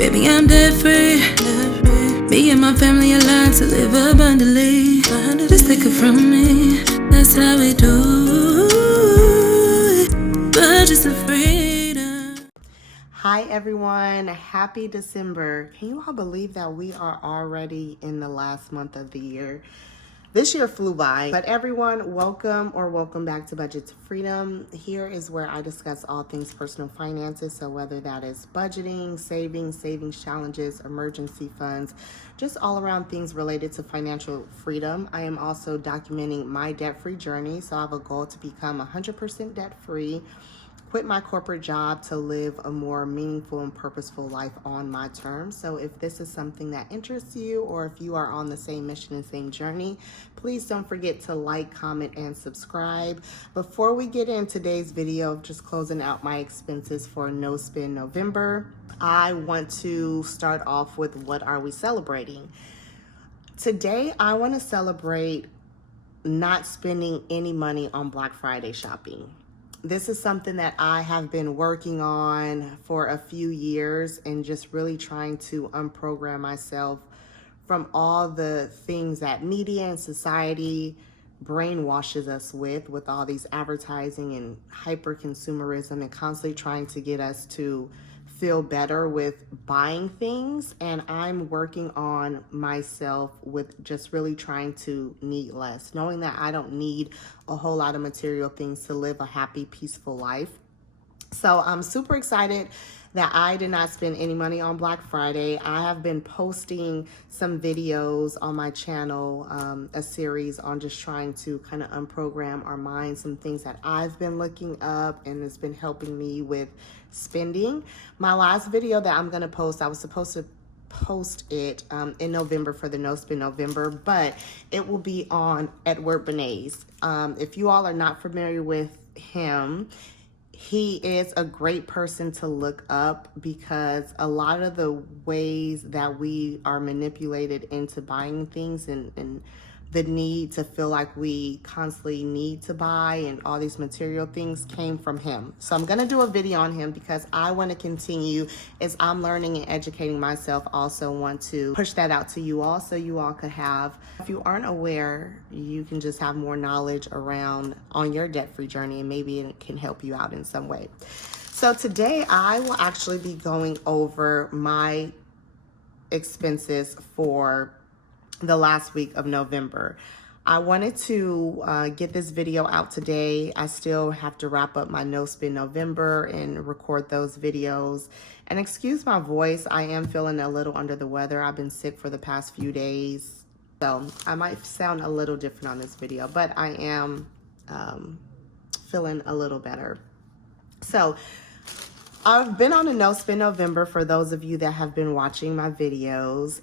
Baby, I'm debt free. Me and my family aligned to live abundantly. Just take it from me, that's how we do it. Budgets of freedom. Hi everyone, happy December. Can you all believe that we are already in the last month of the year? This year flew by, but everyone, welcome back to Budgets of Freedom. Here is where I discuss all things personal finances. So whether that is budgeting, savings challenges, emergency funds, just all around things related to financial freedom. I am also documenting my debt-free journey. So I have a goal to become 100% debt-free, quit my corporate job to live a more meaningful and purposeful life on my terms. So if this is something that interests you, or if you are on the same mission and same journey, please don't forget to like, comment, and subscribe. Before we get in today's video of just closing out my expenses for No Spend November, I want to start off with what are we celebrating? Today, I want to celebrate not spending any money on Black Friday shopping. This is something that I have been working on for a few years and just really trying to unprogram myself from all the things that media and society brainwashes us with all these advertising and hyper consumerism, and constantly trying to get us to feel better with buying things. And I'm working on myself with just really trying to need less, knowing that I don't need a whole lot of material things to live a happy, peaceful life. So I'm super excited that I did not spend any money on Black Friday. I have been posting some videos on my channel, a series on just trying to kind of unprogram our minds, some things that I've been looking up and it's been helping me with spending. My last video that I'm gonna post, I was supposed to post it in November for the No Spend November, but it will be on Edward Bernays. If you all are not familiar with him, he is a great person to look up, because a lot of the ways that we are manipulated into buying things and the need to feel like we constantly need to buy and all these material things came from him. So I'm gonna do a video on him because I want to continue, as I'm learning and educating myself, also want to push that out to you all so you all could have, if you aren't aware, you can just have more knowledge around on your debt-free journey, and maybe it can help you out in some way. So today I will actually be going over my expenses for the last week of November. I wanted to get this video out today. I still have to wrap up my No Spend November and record those videos. And excuse my voice, I am feeling a little under the weather. I've been sick for the past few days, so I might sound a little different on this video, but I am feeling a little better. So I've been on a No Spend November for those of you that have been watching my videos.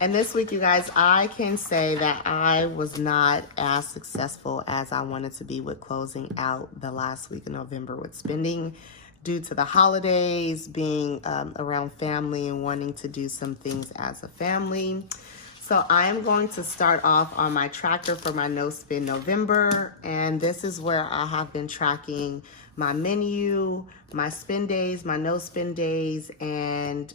And this week, you guys, I can say that I was not as successful as I wanted to be with closing out the last week of November with spending, due to the holidays, being around family and wanting to do some things as a family. So I am going to start off on my tracker for my No Spend November. And this is where I have been tracking my menu, my spend days, my no spend days, and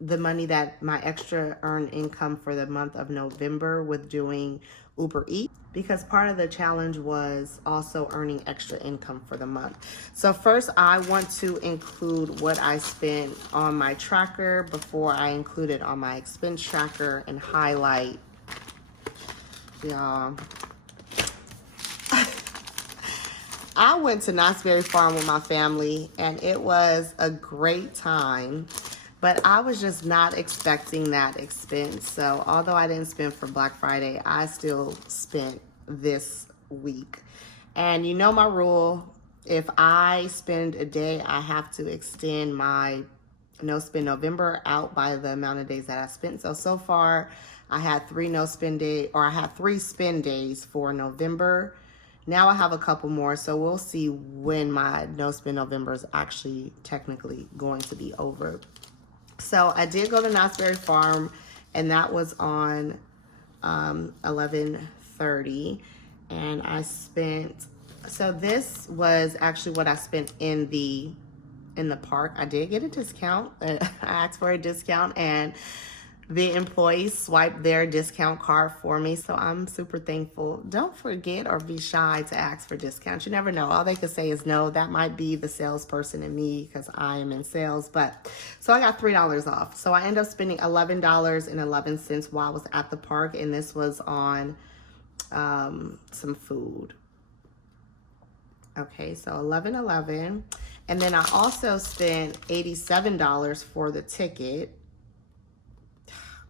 the money that my extra earned income for the month of November with doing Uber Eats, because part of the challenge was also earning extra income for the month. So first, I want to include what I spent on my tracker before I include it on my expense tracker and highlight. Y'all, I went to Knott's Berry Farm with my family, and it was a great time. But I was just not expecting that expense. So although I didn't spend for Black Friday, I still spent this week. And you know my rule, if I spend a day, I have to extend my No Spend November out by the amount of days that I spent. So far, I had 3 no spend days, or I had 3 spend days for November. Now I have a couple more, so we'll see when my No Spend November is actually technically going to be over. So I did go to Knott's Berry Farm, and that was on 11/30, and I spent, so this was actually what I spent in the in the park. I did get a discount. I asked for a discount, and the employees swiped their discount card for me, so I'm super thankful. Don't forget or be shy to ask for discounts. You never know. All they could say is no. That might be the salesperson in me because I am in sales. But so I got $3 off. So I ended up spending $11.11 while I was at the park, and this was on some food. Okay, so $11.11, and then I also spent $87 for the ticket.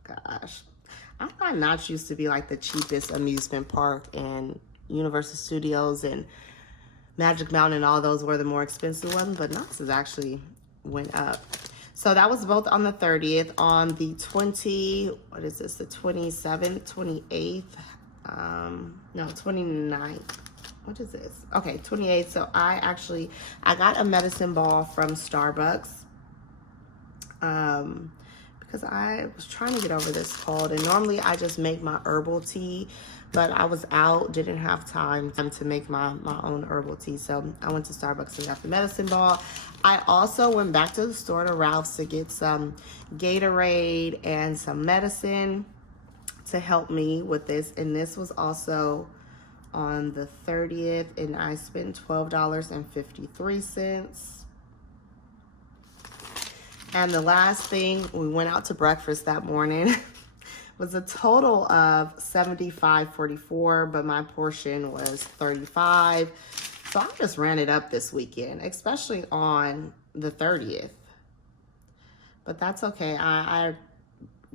Gosh, I thought Knott's used to be like the cheapest amusement park, and Universal Studios and Magic Mountain and all those were the more expensive ones, but Knott's has actually went up. So that was both on the 30th. On the the 27th, 28th, no, 29th. What is this? Okay, 28th. So I got a medicine ball from Starbucks. Because I was trying to get over this cold, and normally I just make my herbal tea, but I was out, didn't have time to make my own herbal tea, so I went to Starbucks and got the medicine ball. I also went back to the store to Ralph's to get some Gatorade and some medicine to help me with this, and this was also on the 30th, and I spent $12.53. And the last thing, we went out to breakfast that morning, was a total of $75.44, but my portion was $35. So I just ran it up this weekend, especially on the 30th. But that's okay. I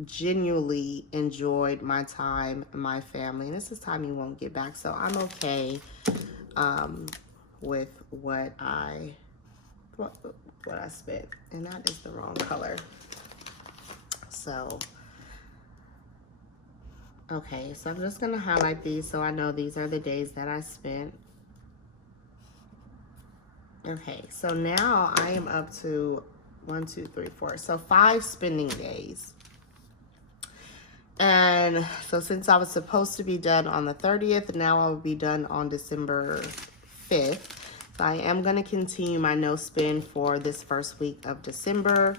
genuinely enjoyed my time and my family, and this is time you won't get back. So I'm okay with what I spent, and that is the wrong color. So okay, so I'm just gonna highlight these so I know these are the days that I spent. Okay, so now I am up to 1, 2, 3, 4, so 5 spending days. And so since I was supposed to be done on the 30th, now I will be done on December 5th. I am going to continue my no spend for this first week of December.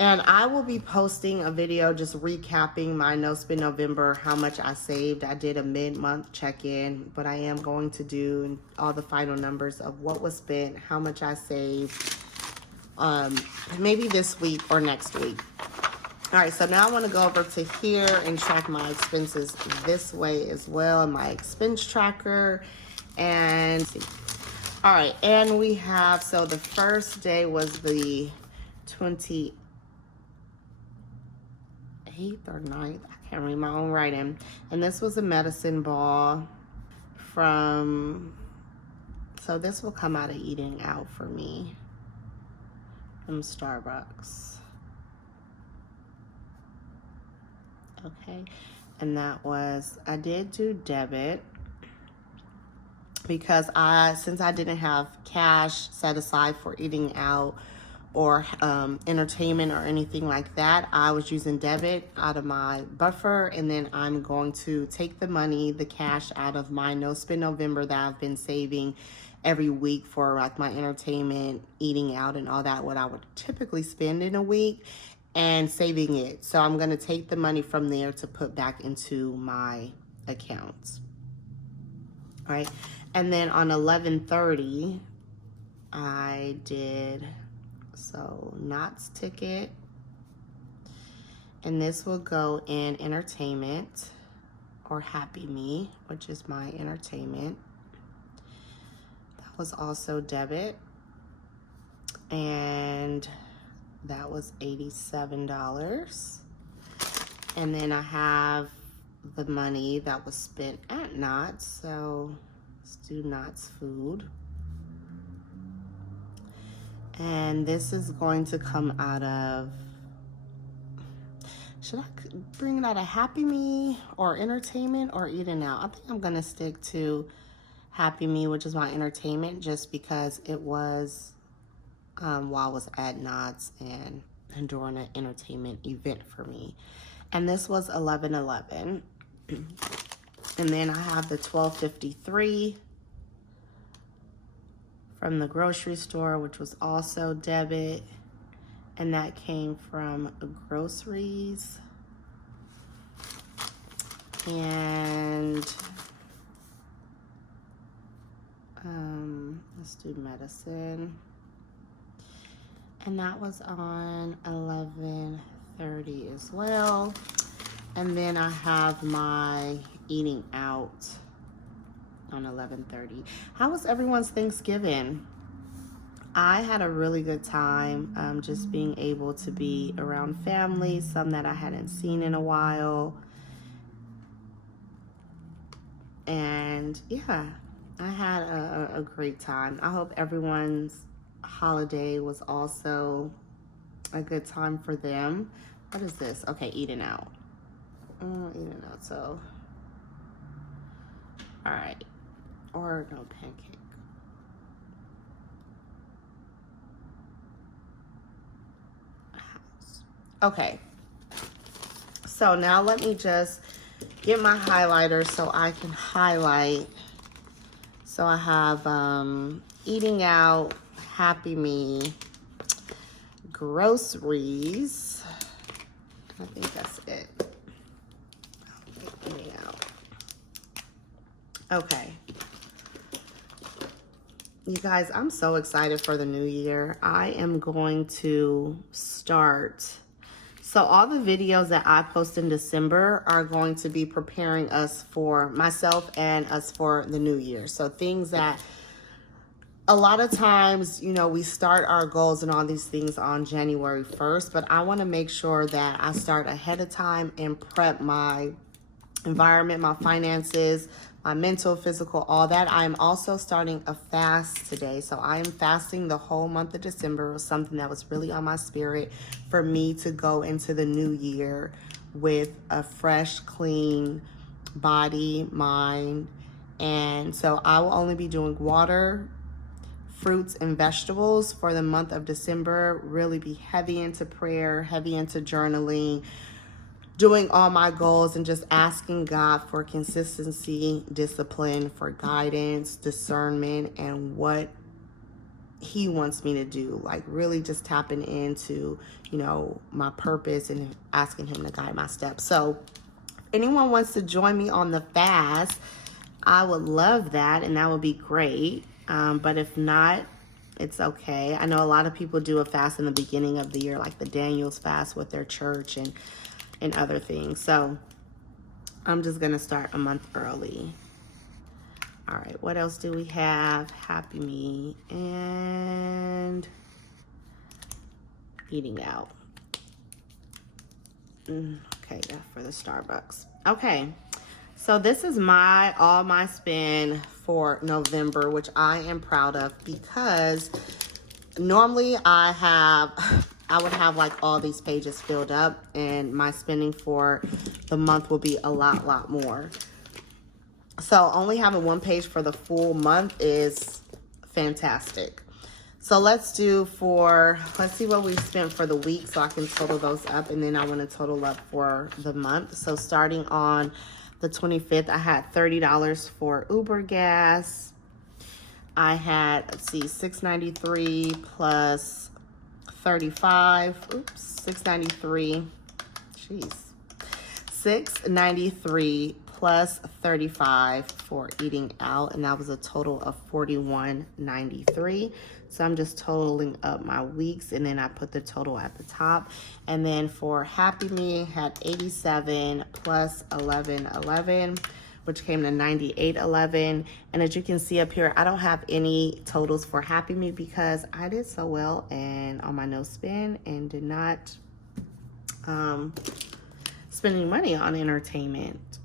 And I will be posting a video just recapping my no spend November, how much I saved. I did a mid-month check-in, but I am going to do all the final numbers of what was spent, how much I saved, maybe this week or next week. All right, so now I want to go over to here and track my expenses this way as well, in my expense tracker. And all right, and we have, so the first day was the 28th or 9th, I can't read my own writing. And this was a medicine ball from, so this will come out of eating out for me from Starbucks. Okay, and that was, I did do debit, because since I didn't have cash set aside for eating out or entertainment or anything like that, I was using debit out of my buffer, and then I'm going to take the money, the cash, out of my no spend November that I've been saving every week for like my entertainment, eating out, and all that, what I would typically spend in a week, and saving it. So I'm gonna take the money from there to put back into my accounts. All right, and then on 11/30, I did, so Knott's ticket, and this will go in entertainment, or Happy Me, which is my entertainment. That was also debit, and that was $87. And then I have the money that was spent at Knott's, so let's do Knott's food. And this is going to come out of, should I bring it out of Happy Me or entertainment or eating out? I think I'm gonna stick to Happy Me, which is my entertainment, just because it was while I was at Knott's and during an entertainment event for me. And this was 11/11. And then I have the 12/53 from the grocery store, which was also debit. And that came from groceries. And let's do medicine. And that was on 11:30 as well. And then I have my eating out on 11:30. How was everyone's Thanksgiving? I had a really good time just being able to be around family, some that I hadn't seen in a while. And yeah, I had a great time. I hope everyone's holiday was also a good time for them. What is this? Okay, eating out. Eating out, so. All right. Oregon pancake. Okay. So now let me just get my highlighter so I can highlight. So I have eating out, Happy Me, groceries. I think that's it. Eating out. Okay. You guys, I'm so excited for the new year. I am going to start. So all the videos that I post in December are going to be preparing us for myself and us for the new year. So things that a lot of times, you know, we start our goals and all these things on January 1st, but I want to make sure that I start ahead of time and prep my environment, my finances, my mental, physical, all that. I'm also starting a fast today. So I am fasting the whole month of December. It was something that was really on my spirit for me to go into the new year with a fresh, clean body, mind. And so I will only be doing water, fruits, and vegetables for the month of December. Really be heavy into prayer, heavy into journaling, doing all my goals and just asking God for consistency, discipline, for guidance, discernment, and what He wants me to do. Like really just tapping into, you know, my purpose and asking Him to guide my steps. So if anyone wants to join me on the fast, I would love that, and that would be great. But if not, it's okay. I know a lot of people do a fast in the beginning of the year, like the Daniel's fast with their church and other things. So I'm just gonna start a month early. All right, what else do we have? Happy Me and eating out. Okay, that's for the Starbucks. Okay, so this is all my spend for November, which I am proud of, because normally I would have like all these pages filled up, and my spending for the month will be a lot more. So only having one page for the full month is fantastic. So let's see what we spent for the week so I can total those up, and then I want to total up for the month. So starting on the 25th, I had $30 for Uber gas. I had, $6.93 plus 35. Oops, $6.93. Jeez. $6.93 plus 35 for eating out, and that was a total of $41.93. So I'm just totaling up my weeks, and then I put the total at the top. And then for Happy Me, had 87 plus 11.11, which came to 98.11. And as you can see up here, I don't have any totals for Happy Me because I did so well and on my no spend and did not spend any money on entertainment.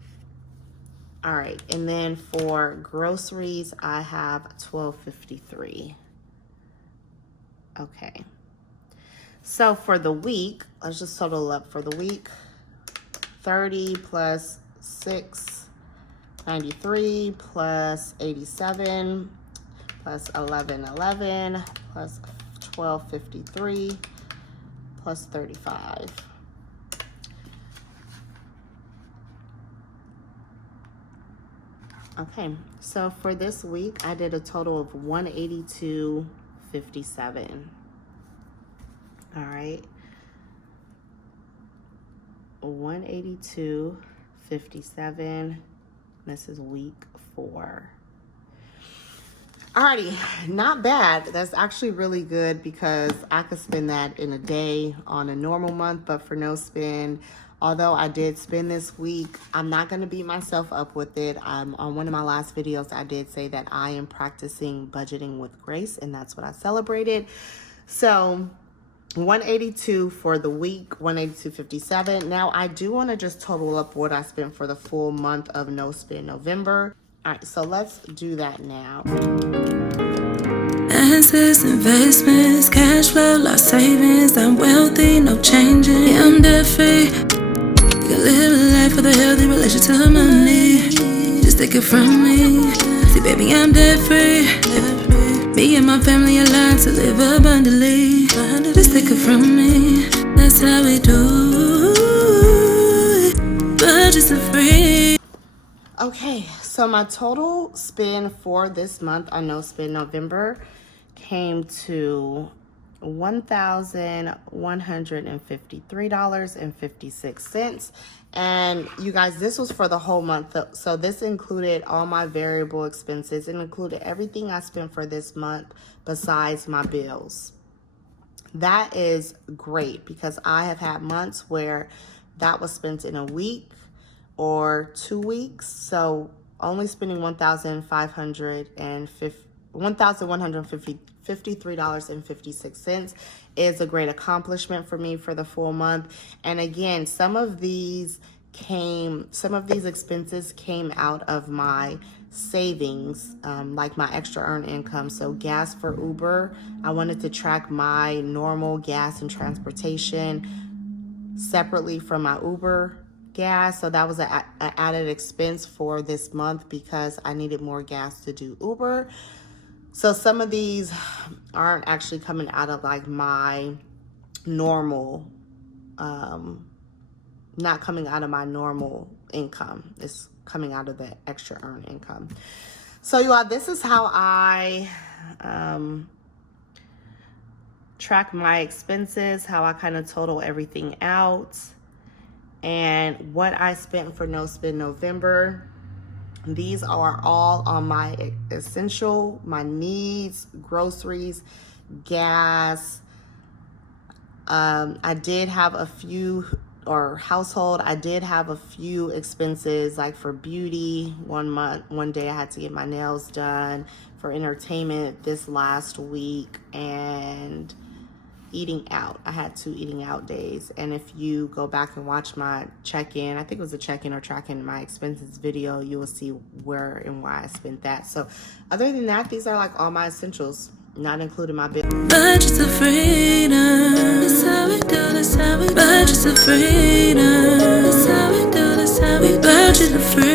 All right, and then for groceries, I have $12.53. Okay. So for the week, let's just total up for the week. 30 plus 6.93 plus 87 plus 11.11 plus 12.53 plus 35. Okay, so for this week, I did a total of $182.57. All right, $182.57. This is week 4. Alrighty, not bad. That's actually really good because I could spend that in a day on a normal month, but for no spend, although I did spend this week, I'm not going to beat myself up with it. On one of my last videos, I did say that I am practicing budgeting with grace, and that's what I celebrated. So 182 for the week, 182.57. Now I do want to just total up what I spent for the full month of No Spend November. All right, so let's do that now. Assets, investments, cash flow, lost savings. I'm wealthy, no changing. Yeah, I'm debt free. You can live a life with a healthy relation to money. Just take it from me. See, baby, I'm debt free. Me and my family aligned to live abundantly. Just take it from me. That's how we do it. Budgets are free. Okay, so my total spend for this month on No Spend November came to $1,153.56. And you guys, this was for the whole month. So this included all my variable expenses. It included everything I spent for this month besides my bills. That is great because I have had months where that was spent in a week or 2 weeks. So only spending $1,153.56 is a great accomplishment for me for the full month. And again, some of these expenses came out of my savings, like my extra earned income. So gas for Uber, I wanted to track my normal gas and transportation separately from my Uber gas. So that was an added expense for this month because I needed more gas to do Uber. So some of these aren't actually coming out of like my normal, not coming out of my normal income. It's coming out of the extra earned income. So you all, this is how I track my expenses, how I kind of total everything out, and what I spent for No Spend November. These are all on my essential, my needs, groceries, gas. I did have a few, or household, I did have a few expenses like for beauty. One day I had to get my nails done, for entertainment this last week, and eating out. I had 2 eating out days. And if you go back and watch my check-in, I think it was a check-in or tracking my expenses video, you will see where and why I spent that. So other than that, these are like all my essentials, not including my bill. Budgets of freedom. That's how we do, that's how we do. Budgets of freedom. That's how we do, that's how we do. Budget of freedom.